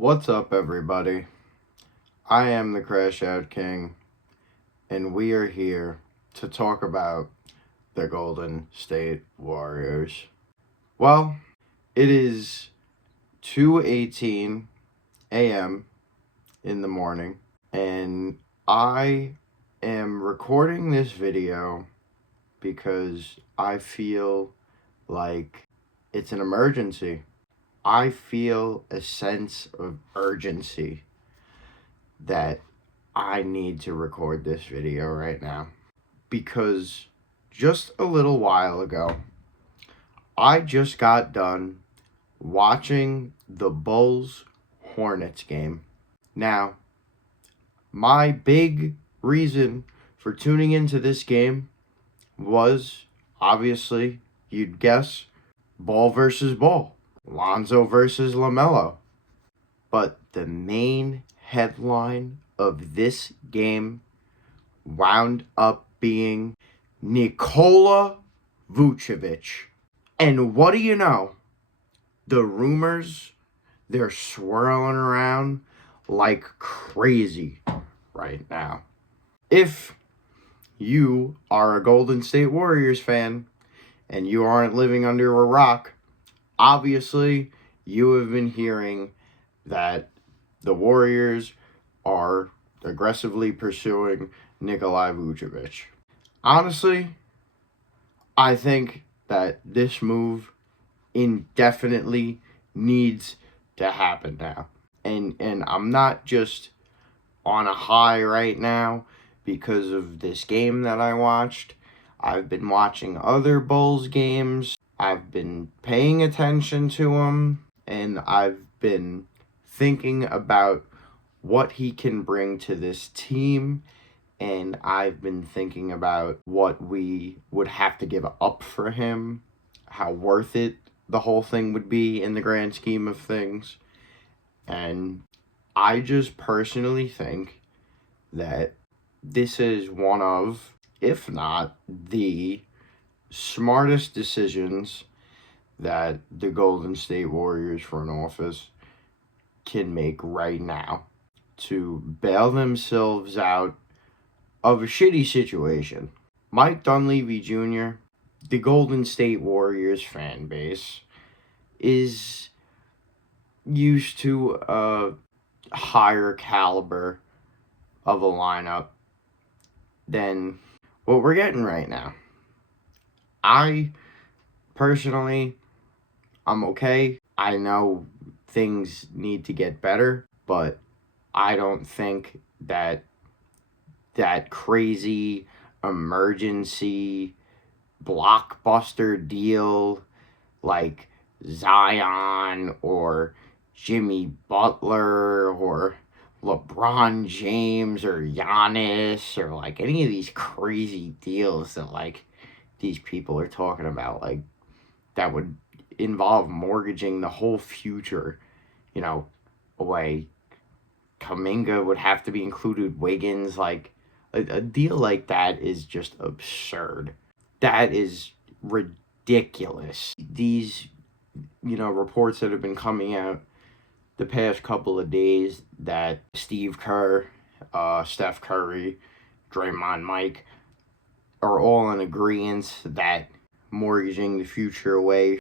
What's up, everybody? I am the Crash Out King, and we are here to talk about the Golden State Warriors. Well, it is 2:18 a.m. in the morning, and I am recording this video because I feel like it's an emergency. I feel a sense of urgency that I need to record this video right now because just a little while ago, I just got done watching the Bulls Hornets game. Now, my big reason for tuning into this game was obviously, you'd guess, ball versus ball, Lonzo versus LaMelo. But the main headline of this game wound up being Nikola Vucevic. And what do you know? The rumors, they're swirling around like crazy right now. If you are a Golden State Warriors fan and you aren't living under a rock, obviously you have been hearing that the Warriors are aggressively pursuing Nikola Vucevic. Honestly, I think that this move indefinitely needs to happen now. And I'm not just on a high right now because of this game that I watched. I've been watching other Bulls games. I've been paying attention to them, and I've been thinking about what he can bring to this team, and I've been thinking about what we would have to give up for him, how worth it the whole thing would be in the grand scheme of things. And I just personally think that this is one of, if not the smartest decisions that the Golden State Warriors front office can make right now to bail themselves out of a shitty situation. Mike Dunleavy Jr., the Golden State Warriors fan base, is used to a higher caliber of a lineup than what we're getting right now. I personally, I'm okay. I know things need to get better, but I don't think that crazy emergency blockbuster deal like Zion or Jimmy Butler or LeBron James or Giannis or like any of these crazy deals that like these people are talking about, like that would involve mortgaging the whole future, away. Kuminga would have to be included, Wiggins, like a deal like that is just absurd. That is ridiculous. These, reports that have been coming out the past couple of days that Steve Kerr, Steph Curry, Draymond Mike are all in agreement that mortgaging the future away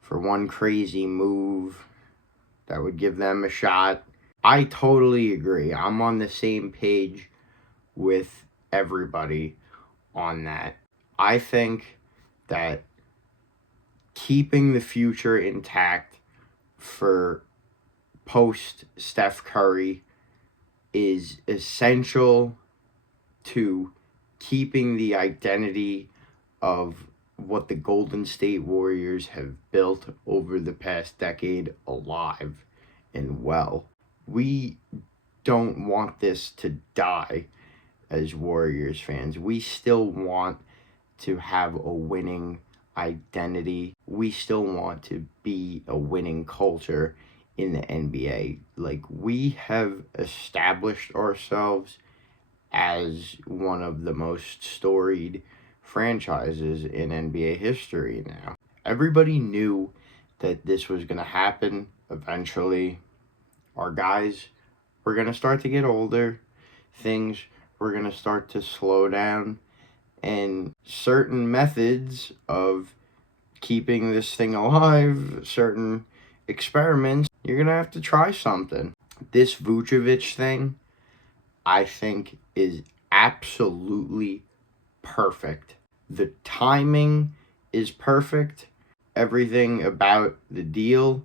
for one crazy move that would give them a shot. I totally agree. I'm on the same page with everybody on that. I think that keeping the future intact for post Steph Curry is essential to keeping the identity of what the Golden State Warriors have built over the past decade alive and well. We don't want this to die as Warriors fans. We still want to have a winning identity. We still want to be a winning culture in the NBA. Like, we have established ourselves as one of the most storied franchises in NBA history now. Everybody knew that this was going to happen eventually. Our guys were going to start to get older. Things were going to start to slow down. And certain methods of keeping this thing alive, certain experiments, you're going to have to try something. This Vucevic thing, I think, is absolutely perfect. The timing is perfect. Everything about the deal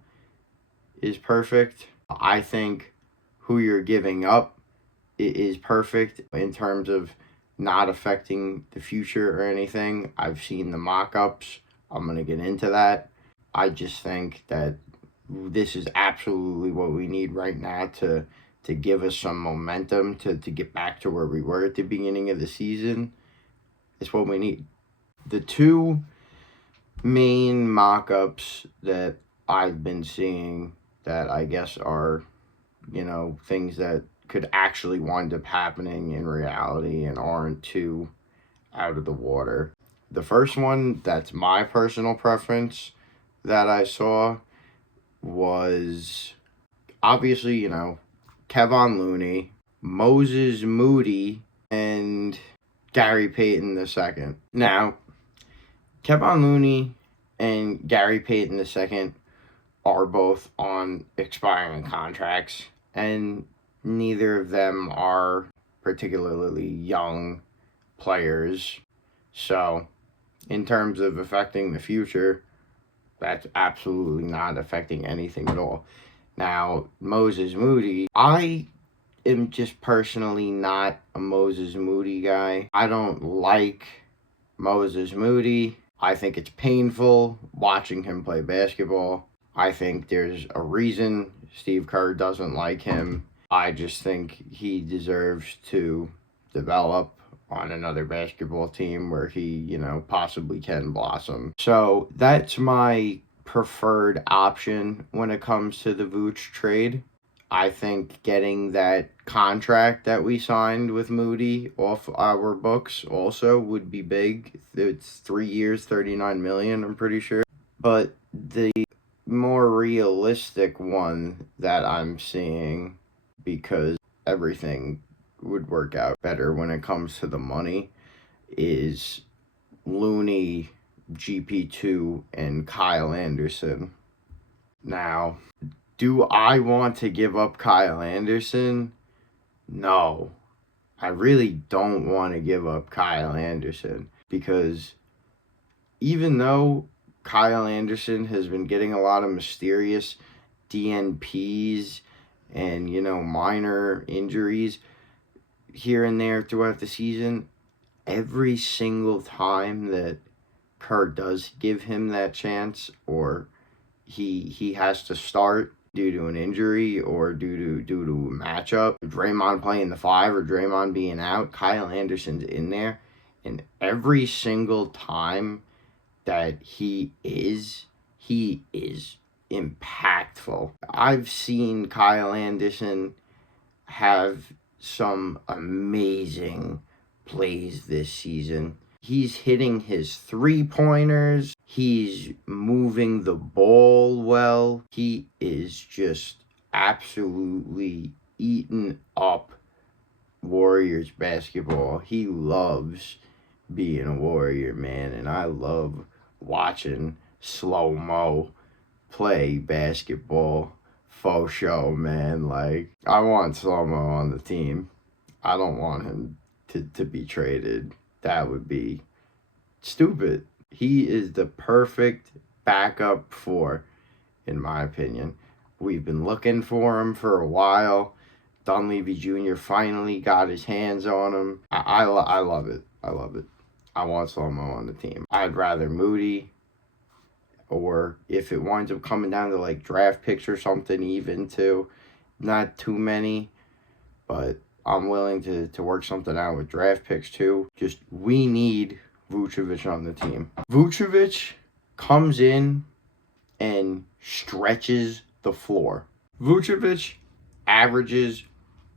is perfect. I think who you're giving up is perfect in terms of not affecting the future or anything. I've seen the mock-ups. I'm going to get into that. I just think that this is absolutely what we need right now to give us some momentum to get back to where we were at the beginning of the season. It's what we need. The two main mock-ups that I've been seeing that I guess are, things that could actually wind up happening in reality and aren't too out of the water. The first one, that's my personal preference that I saw, was obviously, Kevon Looney, Moses Moody, and Gary Payton II. Now, Kevon Looney and Gary Payton II are both on expiring contracts, and neither of them are particularly young players. So, in terms of affecting the future, that's absolutely not affecting anything at all. Now, Moses Moody, I am just personally not a Moses Moody guy. I don't like Moses Moody. I think it's painful watching him play basketball. I think there's a reason Steve Kerr doesn't like him. I just think he deserves to develop on another basketball team where he, possibly can blossom. So that's my preferred option when it comes to the Vooch trade. I think getting that contract that we signed with Moody off our books also would be big. It's 3 years, $39 million, I'm pretty sure. But the more realistic one that I'm seeing, because everything would work out better when it comes to the money, is Looney, GP2, and Kyle Anderson. Now, do I want to give up Kyle Anderson? No. I really don't want to give up Kyle Anderson, because even though Kyle Anderson has been getting a lot of mysterious DNPs and, minor injuries here and there throughout the season, every single time that Kerr does give him that chance, or he has to start due to an injury or due to a matchup, Draymond playing the 5 or Draymond being out, Kyle Anderson's in there. And every single time that he is impactful. I've seen Kyle Anderson have some amazing plays this season. He's hitting his 3-pointers. He's moving the ball well. He is just absolutely eating up Warriors basketball. He loves being a Warrior, man, and I love watching slow-mo play basketball. Faux show, man. Like, I want slow-mo on the team. I don't want him to be traded. That would be stupid. He is the perfect backup 4, in my opinion. We've been looking for him for a while. Dunleavy Jr. finally got his hands on him. I love it. I love it. I want slow-mo on the team. I'd rather Moody, or if it winds up coming down to like draft picks or something, even too. Not too many, but I'm willing to work something out with draft picks too. Just, we need Vucevic on the team. Vucevic comes in and stretches the floor. Vucevic averages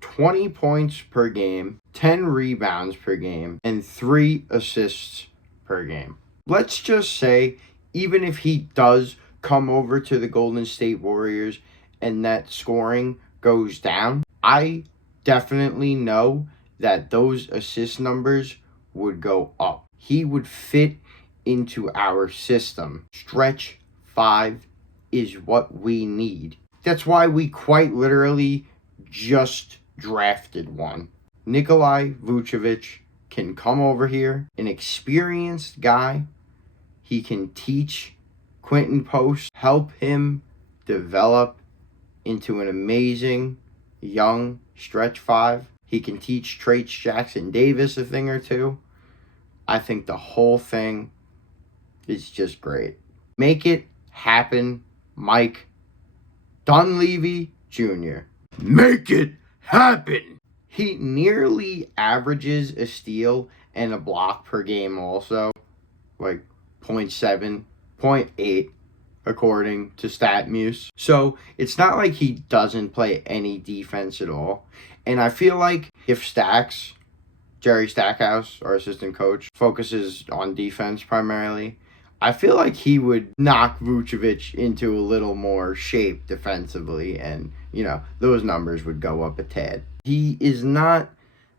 20 points per game, 10 rebounds per game, and 3 assists per game. Let's just say, even if he does come over to the Golden State Warriors and that scoring goes down, I definitely know that those assist numbers would go up. He would fit into our system. Stretch 5 is what we need. That's why we quite literally just drafted one. Nikola Vucevic can come over here, an experienced guy. He can teach Quentin Post, help him develop into an amazing young stretch 5. He can teach Trayce Jackson-Davis a thing or two. I think the whole thing is just great. Make it happen, Mike Dunleavy Jr. Make it happen! He nearly averages a steal and a block per game also, like 0.7, 0.8, according to StatMuse. So it's not like he doesn't play any defense at all. And I feel like if Jerry Stackhouse, our assistant coach, focuses on defense primarily, I feel like he would knock Vucevic into a little more shape defensively, and, those numbers would go up a tad. He is not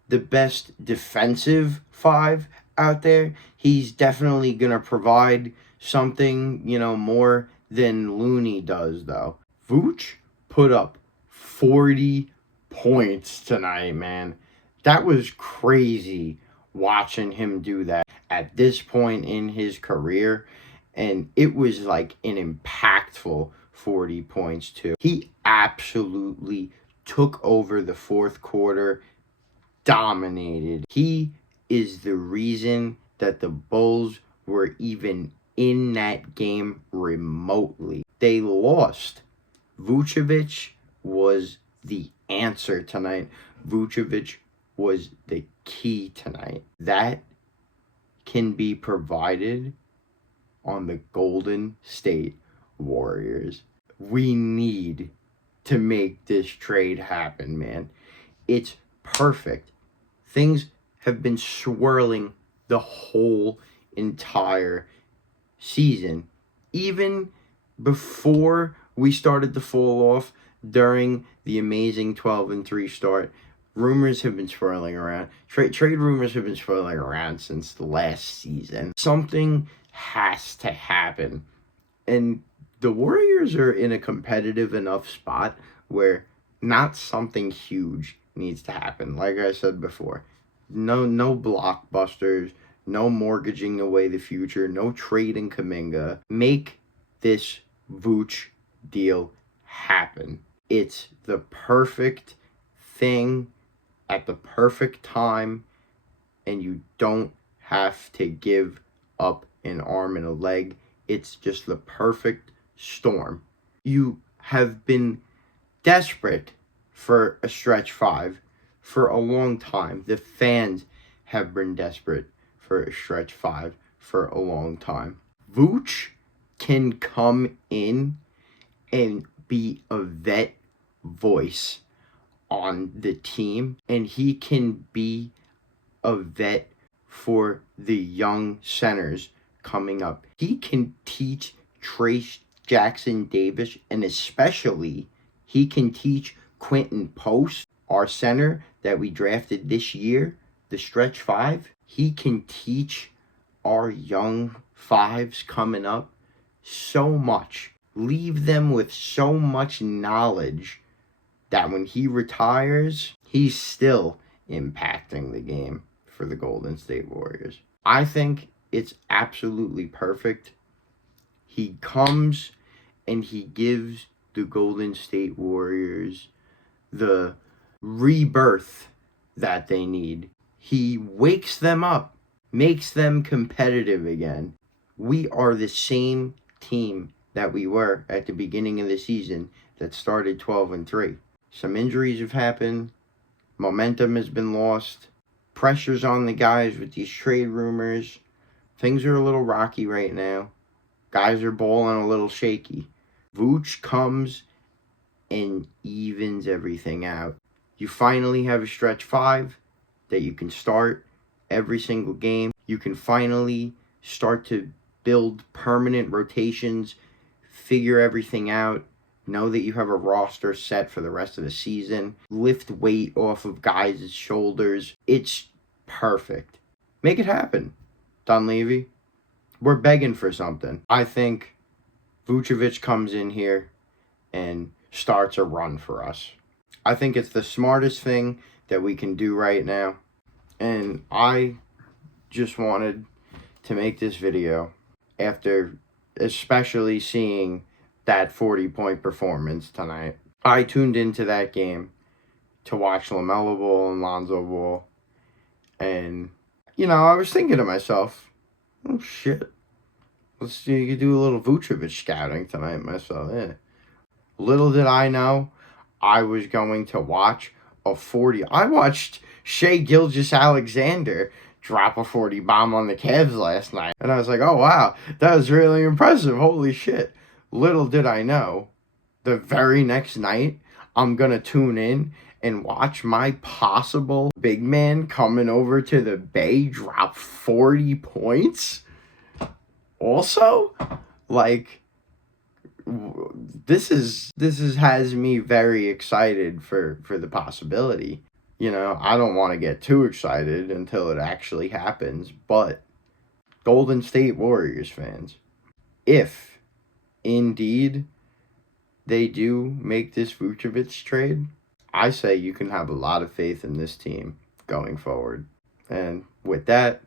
the best defensive 5 out there. He's definitely going to provide something, more than Looney does, though. Vooch put up 40 points tonight, man. That was crazy watching him do that at this point in his career. And it was like an impactful 40 points, too. He absolutely took over the fourth quarter, dominated. He is the reason that the Bulls were even in that game remotely. They lost. Vucevic was the answer tonight. Vucevic was the key tonight. That can be provided on the Golden State Warriors. We need to make this trade happen, man. It's perfect. Things have been swirling the whole entire season. Even before we started to fall off during the amazing 12-3 start, rumors have been swirling around. Trade rumors have been swirling around since the last season. Something has to happen. And the Warriors are in a competitive enough spot where not something huge needs to happen. Like I said before, no blockbusters, no mortgaging away the future, no trading Kuminga. Make this Vooch deal happen. It's the perfect thing at the perfect time, and you don't have to give up an arm and a leg. It's just the perfect storm. You have been desperate for a stretch 5 for a long time. The fans have been desperate for a stretch 5 for a long time. Vooch can come in and be a vet voice on the team, and he can be a vet for the young centers coming up. He can teach Trayce Jackson-Davis, and especially he can teach Quentin Post, our center that we drafted this year, the stretch 5. He can teach our young 5s coming up so much. Leave them with so much knowledge that when he retires, he's still impacting the game for the Golden State Warriors. I think it's absolutely perfect. He comes and he gives the Golden State Warriors the rebirth that they need. He wakes them up, makes them competitive again. We are the same team that we were at the beginning of the season that started 12-3. Some injuries have happened. Momentum has been lost. Pressure's on the guys with these trade rumors. Things are a little rocky right now. Guys are balling a little shaky. Vooch comes and evens everything out. You finally have a stretch 5 that you can start every single game. You can finally start to build permanent rotations, figure everything out, Know that you have a roster set for the rest of the season. Lift weight off of guys' shoulders. It's perfect. Make it happen, Dunleavy. We're begging for something. I think Vucevic comes in here and starts a run for us. I think it's the smartest thing that we can do right now. And I just wanted to make this video after especially seeing that 40-point performance tonight. I tuned into that game to watch LaMelo Ball and Lonzo Ball. And, I was thinking to myself, oh, shit. You could do a little Vucevic scouting tonight myself. Yeah. Little did I know I was going to watch a 40. I watched Shai Gilgeous-Alexander drop a 40 bomb on the Cavs last night. And I was like, oh, wow, that was really impressive. Holy shit. Little did I know, the very next night, I'm going to tune in and watch my possible big man coming over to the Bay drop 40 points. Also, this has me very excited for the possibility. I don't want to get too excited until it actually happens, but Golden State Warriors fans, if indeed they do make this Vucevic trade, I say you can have a lot of faith in this team going forward. And with that,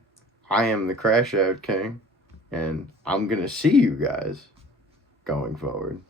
I am the Crash Out King, and I'm going to see you guys going forward.